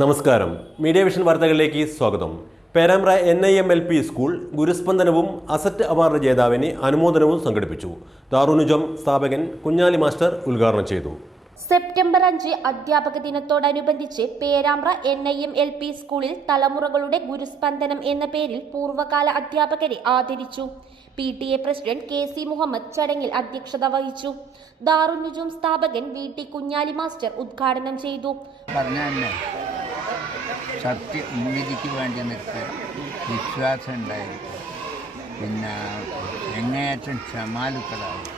നമസ്കാരം, media vision വാർത്തകളിലേക്ക് സ്വാഗതം. പേരാമ്പ്ര NIMLP സ്കൂൾ ഗുരുസ്പന്ദനവും അസറ്റ് അവാർഡ് ജേതാവിന് അനുമോദനവും സംഘടിപ്പിച്ചു. ദാറുനുജം സ്ഥാപകൻ കുഞ്ഞാലി മാസ്റ്റർ ഉദ്ഘാടനം ചെയ്തു. സെപ്റ്റംബർ 5 അധ്യാപക ദിനത്തോടനുബന്ധിച്ച് പേരാമ്പ്ര NIMLP സ്കൂളിൽ തലമുറകളുടെ ഗുരുസ്പന്ദനം എന്ന പേരിൽ പൂർവ്വകാല അധ്യാപകരെ ആദരിച്ചു. PTA പ്രസിഡന്റ് KC മുഹമ്മദ് ചടങ്ങിൽ അധ്യക്ഷത വഹിച്ചു. ദാറുനുജം സ്ഥാപകൻ VT കുഞ്ഞാലി മാസ്റ്റർ ഉദ്ഘാടനം ചെയ്തു. സത്യം ഉന്നതിക്ക് വേണ്ടി നിൽക്കുക, വിശ്വാസം ഉണ്ടായിരിക്കും, പിന്നെ എങ്ങേയറ്റം ക്ഷമാലുക്കളാവും,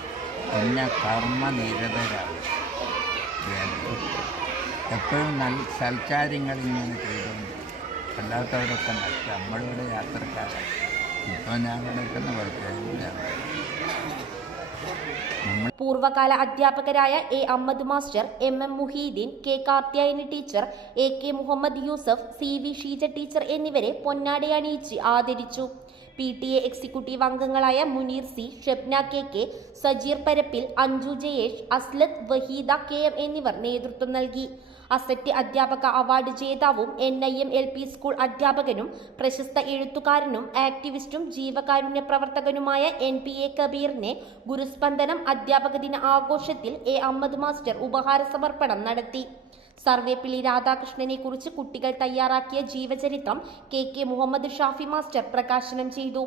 പിന്നെ കർമ്മനിരതരാകും, എപ്പോഴും നല്ല സൽക്കാര്യങ്ങൾ ഇങ്ങനെ ചെയ്തുകൊണ്ട് അല്ലാത്തവരൊക്കെ നഷ്ടം. നമ്മളിവിടെ യാത്രക്കാരാണ്. ഇപ്പോൾ ഞാൻ കിടക്കുന്ന കുഴപ്പമില്ല. പൂർവ്വകാല അധ്യാപകരായ A. Ahammed master, MM Muhiyuddin, K. Karthyayani teacher, AK Muhammad Yusuf, CV Sheeja teacher എന്നിവരെ പൊന്നാട അണിയിച്ച് ആദരിച്ചു. PTA എക്സിക്യൂട്ടീവ് അംഗങ്ങളായ Muneer C, ഷെബ്ന KK, Sajeer പരപ്പിൽ, Anju Jayesh, അസ്ലത്ത്, Waheeda KM എന്നിവർ നേതൃത്വം നൽകി. അസറ്റ് അധ്യാപക അവാർഡ് ജേതാവും NIMLP സ്കൂൾ അധ്യാപകനും പ്രശസ്ത എഴുത്തുകാരനും ആക്ടിവിസ്റ്റും ജീവകാരുണ്യ പ്രവർത്തകനുമായ NPA കബീറിനെ ഗുരുസ്പന്ദനം അധ്യാപക ദിന ആഘോഷത്തിൽ A. അഹമ്മദ് മാസ്റ്റർ ഉപഹാര സമർപ്പണം നടത്തി. സർവേപ്പിള്ളി രാധാകൃഷ്ണനെ കുറിച്ച് കുട്ടികൾ തയ്യാറാക്കിയ ജീവചരിത്രം KK മുഹമ്മദ് ഷാഫി മാസ്റ്റർ പ്രകാശനം ചെയ്തു.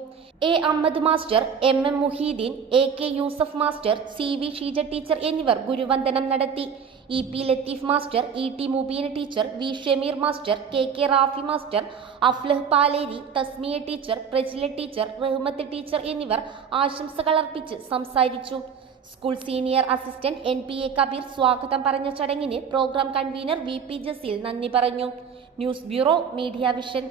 A. Ahammed master, MM Muhiyuddin, AK Yusuf master, CV Sheeja teacher എന്നിവർ ഗുരുവന്ദനം നടത്തി. EP Latheef master, ET Mubeena teacher, V. Shameer master, KK Rafi master, Aflah Paleri, Tasmiya teacher, Prajila teacher, Rahmath teacher എന്നിവർ ആശംസകൾ അർപ്പിച്ച് സംസാരിച്ചു. School senior assistant NPA Kabeer സ്വാഗതം പറഞ്ഞ ചടങ്ങിന് പ്രോഗ്രാം കൺവീനർ VP ജസീൽ നന്ദി പറഞ്ഞു. News bureau, media vision.